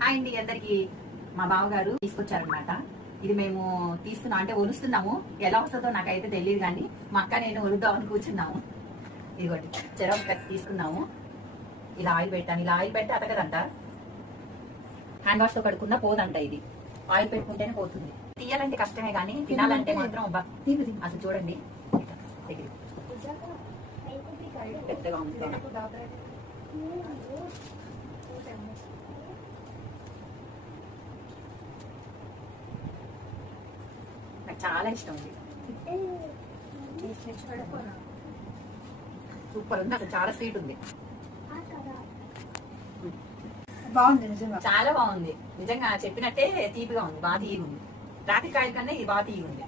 Hi అండి అందరికి. మా బావగారు తీసుకొచ్చారనమాట. ఇది మేము తీసుకున్నాం అంటే ఒలుస్తున్నాము. ఎలా వస్తుందో నాకైతే తెలియదు, కానీ మా అక్క నేను ఒలుద్దామని కూర్చున్నాము. ఇదిగోటి చెరొక తీసుకున్నాము. ఇలా ఆయిల్ పెట్టాను. ఇలా ఆయిల్ పెట్టి అతకదంట. హ్యాండ్ వాష్ తో కడుక్కున్నా పోదంట. ఇది ఆయిల్ పెట్టుకుంటేనే పోతుంది. తీయాలంటే కష్టమే, కానీ తినాలంటే మాత్రం అసలు చూడండి పెద్దగా ఉంది. నాకు చాలా ఇష్టం ఉంది. సూపర్ ఉంది అసలు. చాలా స్వీట్ ఉంది. బాగుంది నిజంగా, చాలా బాగుంది. నిజంగా చెప్పినట్టే తీపిగా ఉంది. బాగా తీగి ఉంది. రాతి కాయల కన్నా ఇది బాగా తీగి ఉంది.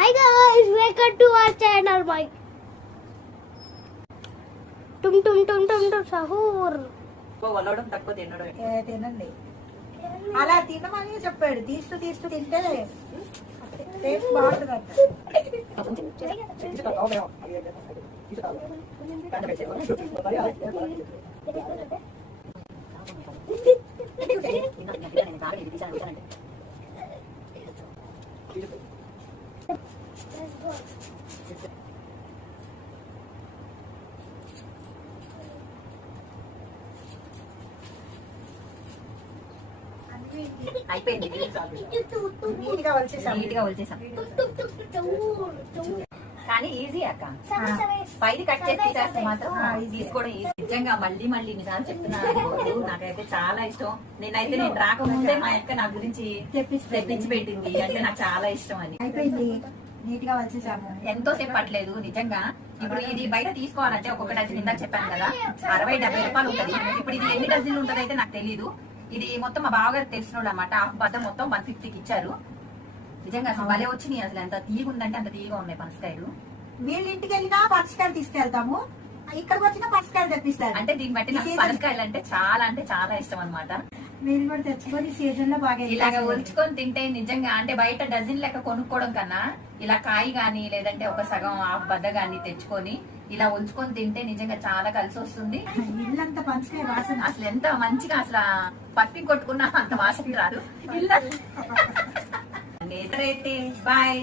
Hi guys, welcome to our channel. My tum tum tum tum tum sahur. వల్లడం తక్కువ తినడం. తినండి. అలా తినమని చెప్పాడు. తీస్తూ తీస్తూ తింటే టేస్ట్ బాగుంటుంది అంట. అయిపోయింది. నీట్గా వచ్చేసాం. నీట్ గా వచ్చేసాం. కానీ ఈజీ అక్క. పైది కట్ చేసి తీసేస్తే మాత్రం తీసుకోవడం ఈజీ. నిజంగా మళ్ళీ మళ్ళీ నిజాలు చెప్తున్నాను. నాకైతే చాలా ఇష్టం. నేను రాకముందే మా అక్క నా గురించి తెప్పించి పెట్టింది. అంటే నాకు చాలా ఇష్టం అని. అయిపోయింది. నీట్ గా వచ్చేసాము. ఎంతో సేపు పట్టలేదు నిజంగా. ఇప్పుడు ఇది బయట తీసుకోవాలంటే ఒక్కొక్క డజన్ ఇందాక చెప్పాను కదా 60-70 రూపాయలు ఉంటుంది. ఇప్పుడు ఇది ఎన్ని డజన్లు ఉంటుంది అయితే నాకు తెలియదు. ఇది మొత్తం మా బావగారు తెలిసినోడు అన్నమాట. హాఫ్ బద్ద మొత్తం 150కి ఇచ్చారు. నిజంగా అసలు భలే వచ్చినాయి. అసలు ఎంత తీగ ఉందంటే అంత తీగ ఉన్నాయి పనసకాయలు. వీళ్ళ ఇంటికి వెళ్ళినా పనసకాయలు తీసుకెళ్తాము, ఇక్కడికి వచ్చినా పనసకాయలు తెప్పిస్తారు. అంటే దీన్ని బట్టి నాకు పనసకాయలు అంటే చాలా ఇష్టం అనమాట. మీరు కూడా తెచ్చుకొని సీజన్ లో బాగా ఇలాగ ఒలుచుకొని తింటే నిజంగా అంటే బయట డజన్ లెక్క కొనుక్కోవడం కన్నా ఇలా కాయ గానీ లేదంటే ఒక సగం హాఫ్ బద్ద గానీ తెచ్చుకొని ఇలా ఒలుచుకొని తింటే నిజంగా చాలా కలిసి వస్తుంది. ఇల్లంతా పనసకాయ వాసన. అసలు ఎంత మంచిగా అసలు పత్తి కొట్టుకున్నా అంత వాసన రాదు. ఇల్లు బాయ్.